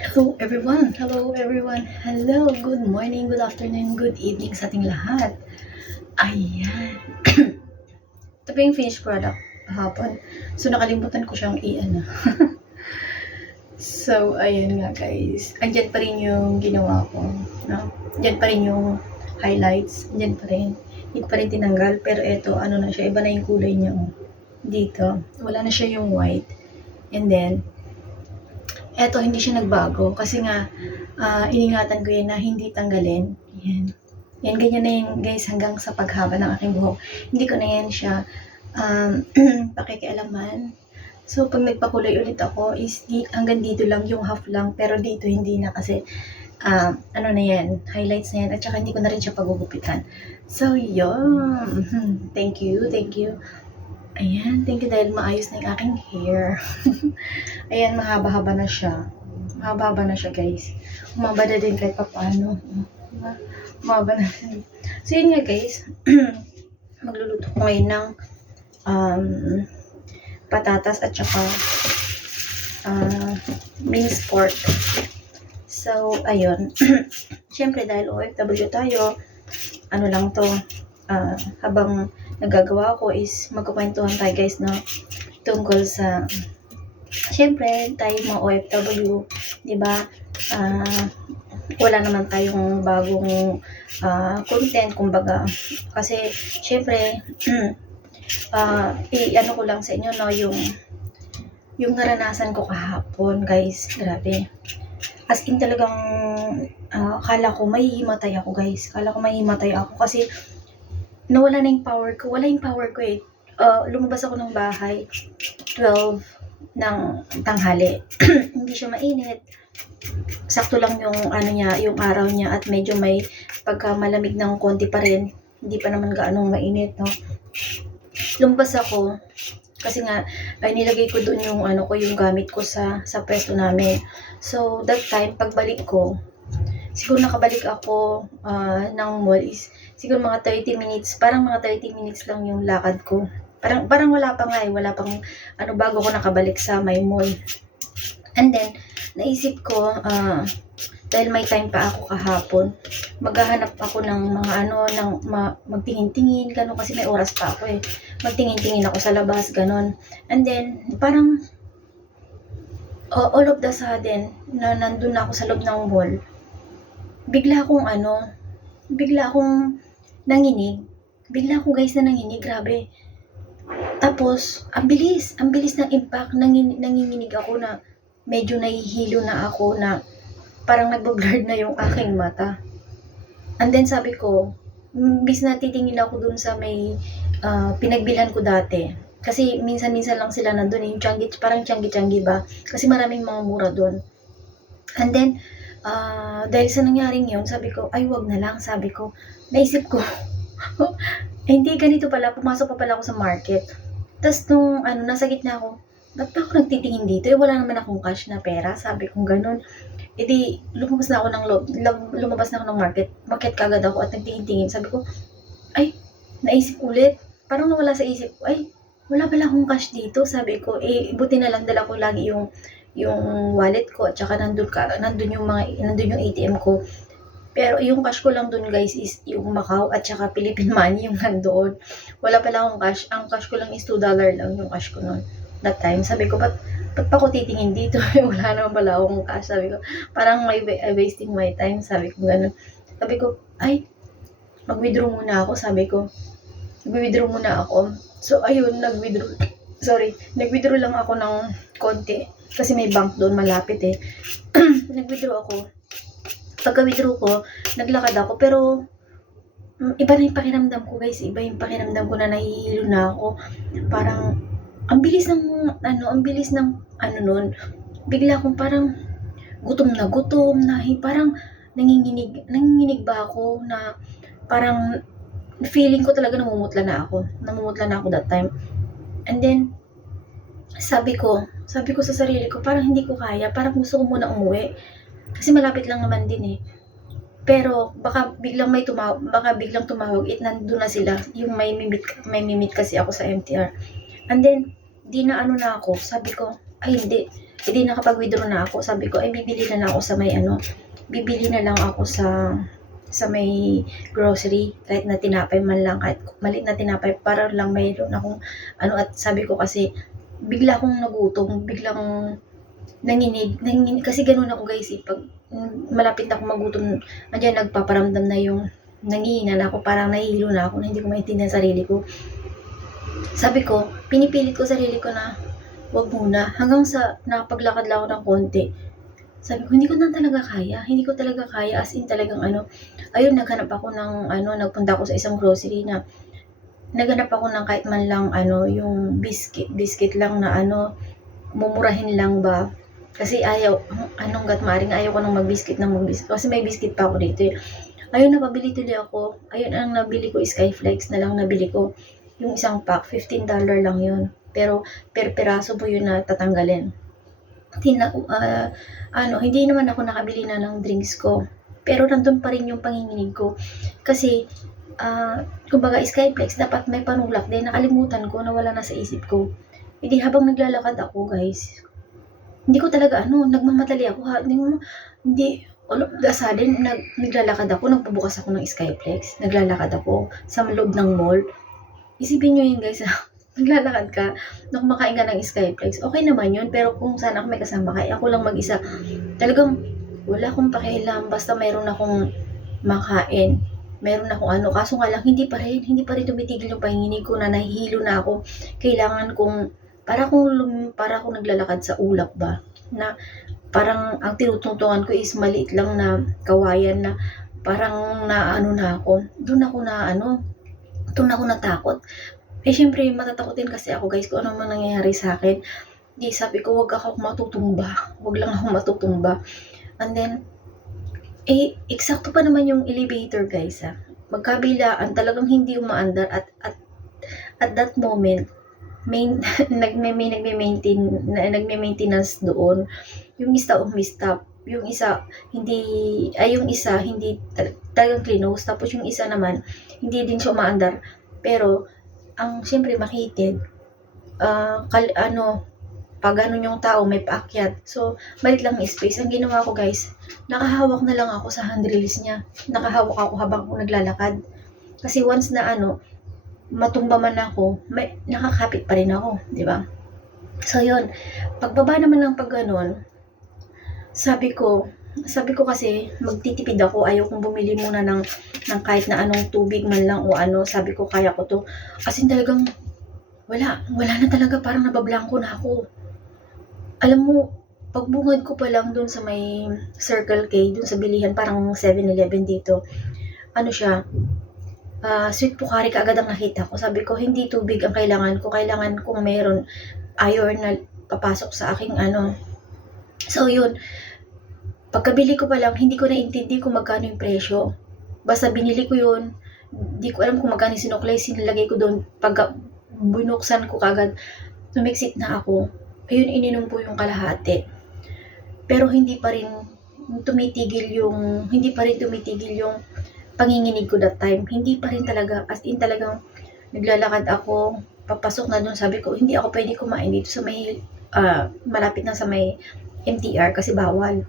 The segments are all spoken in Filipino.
Hello everyone! Hello everyone! Hello! Good morning, good afternoon, good evening sa ating lahat. Ayan. Ito pa yung finished product hapon. So, nakalimutan ko siyang i-ano. so, ayan nga guys. Andyan pa rin yung ginawa ko. No? Andyan pa rin yung highlights. Andyan pa rin. Hindi pa rin tinanggal. Pero ito, ano na siya. Iba na yung kulay niya. oh. Dito. Wala na siya yung white. And then, eto hindi siya nagbago kasi nga ah, iningatan ko yan na hindi tanggalin. Yan. Yan, ganyan na yan guys hanggang sa paghaba ng aking buhok. Hindi ko na yan siya um, pakikialaman. So, pag nagpakulay ulit ako is di, hanggang dito lang yung half lang pero dito hindi na kasi ah, ano na yan, highlights na yan at saka hindi ko na rin siya pagugupitan. So, yun. Thank you, thank you. Ayan, thank you dahil maayos na yung aking hair. Ayan, mahaba-haba na siya. Mahaba-haba na siya, guys. Umaba na din kahit papaano. Umaba na din. So, yun nga, guys. Magluluto ko ngayon ng um, patatas at saka uh, minced pork. So, ayun. Siyempre, dahil OFW tayo, ano lang to, ah, habang nagagawa ko is magkukwentuhan tayo guys no? Tungkol sa syempre tayo mga OFW di ba? Ah, wala naman tayong bagong ah, content kumbaga. Kasi syempre ah i-ano ko lang sa inyo no yung yung naranasan ko kahapon guys. Grabe. As in talagang ah, kala ko may himatay ako guys. Kala ko may himatay ako kasi nawala na yung power ko. Wala yung power ko eh. Uh, lumabas ako ng bahay, 12 ng tanghali. Hindi siya mainit. Sakto lang yung ano niya, yung araw niya at medyo may pagka malamig ng konti pa rin. Hindi pa naman gaanong mainit, no? Lumabas ako kasi nga ay nilagay ko doon yung ano ko yung gamit ko sa sa pwesto namin. So that time pagbalik ko siguro nakabalik ako ah, ng mall is siguro mga 30 minutes, parang mga 30 minutes lang yung lakad ko. Parang parang wala pa nga eh, wala pang ano bago ko nakabalik sa my mall. And then naisip ko ah, dahil may time pa ako kahapon, maghahanap ako ng mga ano, ng ma- magtingin-tingin, gano'n kasi may oras pa ako eh. Magtingin-tingin ako sa labas, gano'n. And then, parang uh, all of the sudden, na nandun na ako sa loob ng mall, bigla akong ano, bigla akong nanginig. Bigla ako guys na nanginig, grabe. Tapos, ang bilis, ang bilis ng impact, nangin, nanginginig ako na medyo nahihilo na ako na parang nagbo-blurred na yung aking mata. And then sabi ko, bis na titingin ako dun sa may ah, pinagbilan ko dati. Kasi minsan-minsan lang sila nandun, yung changi, parang changi-changi ba? Kasi maraming mga mura dun. And then, ah, dahil sa nangyaring yun, sabi ko, ay wag na lang, sabi ko. Naisip ko, eh, hindi ganito pala, pumasok pa pala ako sa market. Tapos nung ano, nasa gitna ako, ba't pa ako nagtitingin dito? Eh, wala naman akong cash na pera. Sabi ko ganun. E di, lumabas na ako ng lumabas na ako ng market. Market kagad ako at nagtingin-tingin. Sabi ko, ay, naisip ulit. Parang nawala sa isip ko, ay, wala pala akong cash dito. Sabi ko, eh, buti na lang dala ko lagi yung yung wallet ko at saka nandun, ka, nandun yung mga nandun yung ATM ko. Pero yung cash ko lang dun guys is yung Macau at saka Philippine money yung nandoon. Wala pala akong cash. Ang cash ko lang is 2 dollar lang yung cash ko noon. That time, sabi ko, ba't, ba't pa ko titingin dito? Wala naman pala akong cash. Sabi ko, parang may wa- wasting my time. Sabi ko, ganun. Sabi ko, ay, mag-withdraw muna ako. Sabi ko, mag-withdraw muna ako. So, ayun, nag-withdraw. Sorry, nag-withdraw lang ako ng konti. Kasi may bank doon malapit eh. nag-withdraw ako. Pagka-withdraw ko, naglakad ako. Pero, mm, iba na yung pakiramdam ko guys. Iba yung pakiramdam ko na nahihilo na ako. Parang, ang bilis ng, ano, ang bilis ng, ano nun. Bigla akong parang, gutom na gutom, na hi- parang, nanginginig, nanginginig ba ako na, parang, feeling ko talaga namumutla na ako. Namumutla na ako that time. And then, sabi ko, sabi ko sa sarili ko, parang hindi ko kaya, parang gusto ko muna umuwi. Kasi malapit lang naman din eh. Pero baka biglang may tumawag, baka biglang tumawag, it nandun na sila, yung may mimit, may mimit kasi ako sa MTR. And then, di na ano na ako, sabi ko, ay hindi, Hindi nakapag-withdraw na ako. Sabi ko, ay bibili na lang ako sa may ano, bibili na lang ako sa sa may grocery kahit na tinapay man lang kahit malit na tinapay para lang mayroon akong ano at sabi ko kasi bigla akong nagutom biglang nanginig, nanginig kasi ganun ako guys eh pag malapit na ako magutom andyan nagpaparamdam na yung nangihina na ako parang nahihilo na ako na hindi ko maintindihan sarili ko sabi ko pinipilit ko sarili ko na wag muna hanggang sa nakapaglakad lang ako ng konti sabi ko, hindi ko na talaga kaya. Hindi ko talaga kaya. As in talagang ano. Ayun, naghanap ako ng ano, nagpunta ako sa isang grocery na naghanap ako ng kahit man lang ano, yung biscuit. Biscuit lang na ano, mumurahin lang ba. Kasi ayaw, anong gat maring ayaw ko nang mag-biscuit ng mag-biscuit. Kasi may biscuit pa ako dito eh. Ayun, napabili tuloy ako. Ayun, ang nabili ko Skyflex na lang nabili ko. Yung isang pack, $15 lang yun. Pero per peraso po yun na tatanggalin tina, ah, ano, hindi naman ako nakabili na ng drinks ko. Pero nandun pa rin yung panginginig ko. Kasi, ah, kumbaga Skyflex, dapat may panulak din. Nakalimutan ko, nawala na sa isip ko. Hindi habang naglalakad ako, guys, hindi ko talaga, ano, nagmamadali ako. Ha? Hindi, hindi, all of the sudden, nag, naglalakad ako, nagpabukas ako ng Skyflex. Naglalakad ako sa loob ng mall. Isipin nyo yun, guys, naglalakad ka, na ka ng Skyflex, okay naman yun, pero kung sana ako may kasama ka, eh, ako lang mag-isa, talagang wala akong pakialam, basta mayroon akong makain, meron akong ano, kaso nga lang, hindi pa rin, hindi pa rin tumitigil yung panginginig ko na nahihilo na ako, kailangan kong, para kung para akong naglalakad sa ulap ba, na parang ang tinutungtungan ko is maliit lang na kawayan na parang na ano na ako, doon ako na ano, doon ako natakot. Eh, syempre, matatakotin kasi ako, guys, kung ano man nangyayari sa akin. Di, sabi ko, wag ako matutumba. Wag lang ako matutumba. And then, eh, eksakto pa naman yung elevator, guys, ah. Magkabilaan, talagang hindi umaandar at, at, at that moment, main, nagme, may nagme-maintain, na, nagme-maintenance doon. Yung isa umistop. Yung isa, hindi, ay yung isa, hindi, tal- talagang clinose. Tapos yung isa naman, hindi din siya umaandar. Pero, ang siyempre makitid, ah, kal- ano, pag ganun yung tao, may paakyat. So, malit lang space. Ang ginawa ko guys, nakahawak na lang ako sa handrails niya. Nakahawak ako habang ako naglalakad. Kasi once na ano, matumba man ako, may, nakakapit pa rin ako, di ba? So, yun. Pagbaba naman ng pag ganun, sabi ko, sabi ko kasi, magtitipid ako, ayaw kong bumili muna ng, ng kahit na anong tubig man lang o ano, sabi ko, kaya ko to. As in talagang, wala, wala na talaga, parang nabablangko na ako. Alam mo, pagbungad ko pa lang dun sa may Circle K, dun sa bilihan, parang 7-Eleven dito, ano siya, ah sweet Pocari kaagad ang nakita ko. Sabi ko, hindi tubig ang kailangan ko, kailangan kong meron iron na papasok sa aking ano. So, yun, pagkabili ko pa lang, hindi ko naintindi kung magkano yung presyo. Basta binili ko yun, di ko alam kung magkano yung sinuklay, sinilagay ko doon. Pag binuksan ko kagad, tumiksik na ako. Ayun, ininom po yung kalahati. Pero hindi pa rin tumitigil yung, hindi pa rin tumitigil yung panginginig ko that time. Hindi pa rin talaga, as in talagang naglalakad ako, papasok na doon, sabi ko, hindi ako pwede kumain dito sa may, ah, malapit na sa may MTR kasi bawal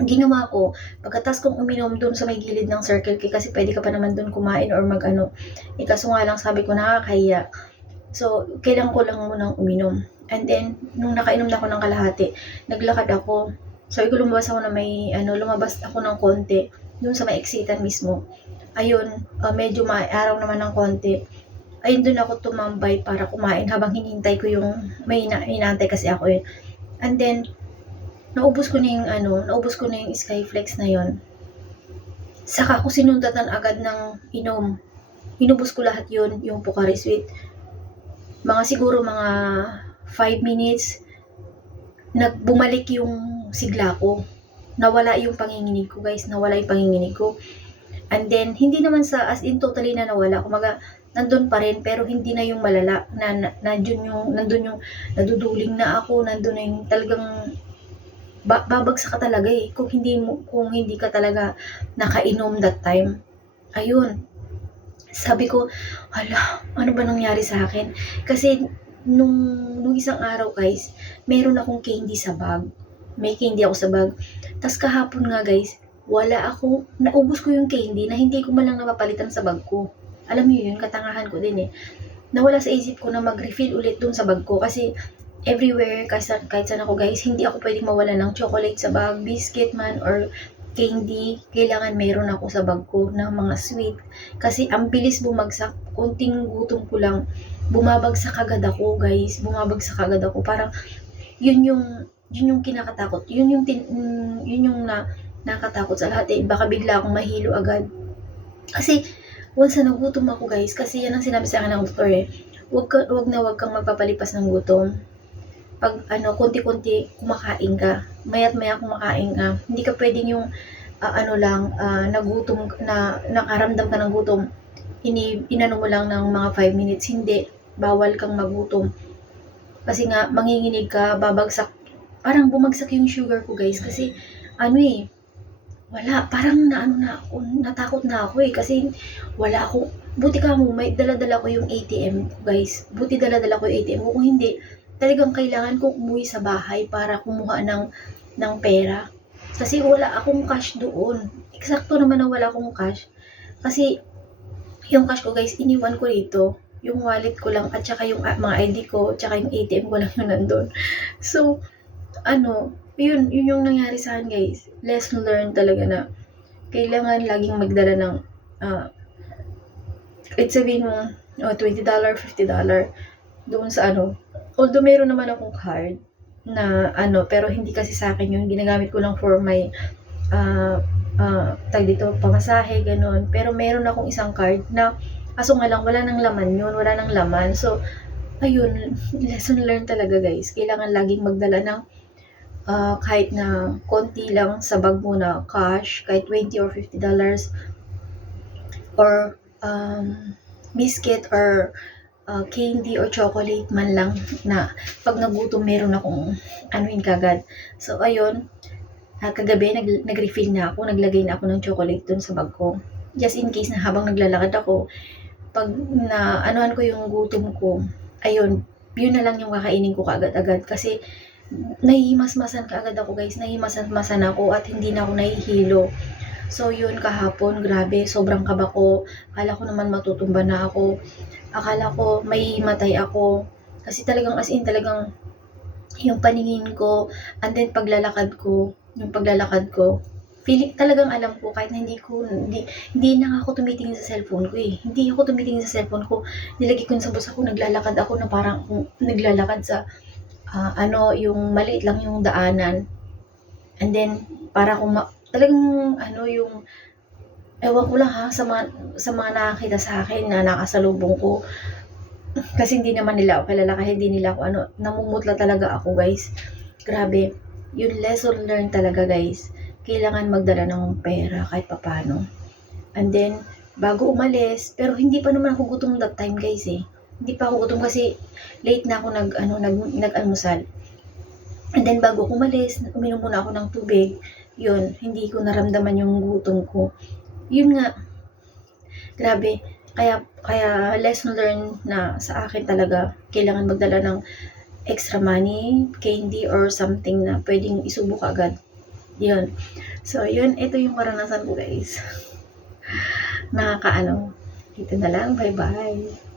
ang ginawa ko, pagkatas kong uminom doon sa may gilid ng Circle K kasi pwede ka pa naman doon kumain or mag ano, eh kaso nga lang sabi ko nakakahiya. So, kailangan ko lang munang uminom. And then, nung nakainom na ako ng kalahati, naglakad ako. Sabi ko lumabas ako na may, ano, lumabas ako ng konti doon sa may mismo. Ayun, ah, medyo maaraw naman ng konti. Ayun doon ako tumambay para kumain habang hinihintay ko yung, may ina- inaantay kasi ako yun. And then, naubos ko na yung ano, naubos ko na yung Skyflex na yon. Saka ako sinundatan agad ng inom. Inubos ko lahat yun, yung Pocari Sweet. Mga siguro mga 5 minutes, nagbumalik yung sigla ko. Nawala yung panginginig ko, guys. Nawala yung panginginig ko. And then, hindi naman sa as in totally na nawala. Kumaga, nandun pa rin, pero hindi na yung malala. Na, na, nandun yung, nandun yung, naduduling na ako, nandun na yung talagang ba- babagsak ka talaga eh kung hindi mo kung hindi ka talaga nakainom that time ayun sabi ko hala ano ba nangyari sa akin kasi nung, nung isang araw guys, meron akong candy sa bag. May candy ako sa bag. Tapos kahapon nga guys, wala ako, naubos ko yung candy na hindi ko man lang napapalitan sa bag ko. Alam niyo yun, katangahan ko din eh. Nawala sa isip ko na mag-refill ulit dun sa bag ko kasi everywhere, kahit saan, kahit saan ako guys, hindi ako pwedeng mawala ng chocolate sa bag, biscuit man, or candy. Kailangan meron ako sa bag ko ng mga sweet. Kasi ang bilis bumagsak, konting gutom ko lang, bumabagsak agad ako guys, bumabagsak agad ako. Parang yun yung yun yung kinakatakot. Yun yung tin, mm, yun yung na nakatakot sa lahat eh. Baka bigla akong mahilo agad. Kasi once na nagutom ako guys, kasi yan ang sinabi sa akin ng doktor eh. Wag, ka, wag na wag kang magpapalipas ng gutom. Pag ano, konti-konti kumakain ka. Mayat maya kumakain ka. Hindi ka pwedeng yung ah, ano lang, ah, nagutom, na nakaramdam ka ng gutom. Ini, inano mo lang ng mga 5 minutes. Hindi. Bawal kang magutom. Kasi nga, manginginig ka, babagsak. Parang bumagsak yung sugar ko guys. Kasi ano eh, wala, parang naano na ako, natakot na ako eh, kasi wala ako, buti ka mo, may dala-dala ko yung ATM guys, buti dala-dala ko yung ATM ko, kung hindi, talagang kailangan kong umuwi sa bahay para kumuha ng, ng pera, kasi wala akong cash doon, eksakto naman na wala akong cash, kasi yung cash ko guys, iniwan ko dito, yung wallet ko lang, at saka yung ah, mga ID ko, tsaka yung ATM ko lang yung nandun, so, ano, yun, yun yung nangyari sa akin guys. Lesson learned talaga na kailangan laging magdala ng ah kahit sabihin mo, oh, $20, $50 doon sa ano. Although meron naman akong card na ano, pero hindi kasi sa akin yun. Ginagamit ko lang for my ah ah, tag dito, pamasahe, ganun. Pero meron akong isang card na kaso nga lang, wala nang laman yun. Wala nang laman. So, ayun, lesson learned talaga guys. Kailangan laging magdala ng ah, kahit na konti lang sa bag mo na cash, kahit 20 or 50 dollars or um, biscuit or ah, candy or chocolate man lang na pag nagutom meron akong anuin kagad. So ayun, ah, kagabi nag, nag-refill na ako, naglagay na ako ng chocolate dun sa bag ko. Just in case na habang naglalakad ako, pag na anuhan ko yung gutom ko, ayun, yun na lang yung kakainin ko kaagad-agad kasi nahihimas-masan kaagad ako guys, nahihimas-masan ako at hindi na ako nahihilo. So yun kahapon, grabe, sobrang kaba ko. Akala ko naman matutumba na ako. Akala ko may matay ako. Kasi talagang as in talagang yung paningin ko and then paglalakad ko, yung paglalakad ko, feeling talagang alam ko kahit na hindi ko hindi, hindi na ako tumitingin sa cellphone ko eh. Hindi ako tumitingin sa cellphone ko. Nilagay ko sa bulsa ko, naglalakad ako na parang kung naglalakad sa ah, ano, yung maliit lang yung daanan. And then, para kung ma- talagang ano yung ewan ko lang ha sa mga sa mga nakakita sa akin na nakasalubong ko kasi hindi naman nila ako kilala kahit hindi nila ako ano namumutla talaga ako guys grabe yung lesson learned talaga guys kailangan magdala ng pera kahit papano. And then bago umalis pero hindi pa naman ako gutom that time guys eh. Hindi pa ako gutom kasi late na ako nag ano nag nag-almusal. And then bago ko umalis uminom muna ako ng tubig. Yun, hindi ko naramdaman yung gutom ko. Yun nga, grabe, kaya, kaya lesson learned na sa akin talaga, kailangan magdala ng extra money, candy, or something na pwedeng isubok agad. Yun. So, yun, ito yung karanasan ko guys. Nakakaano. Dito na lang, bye-bye.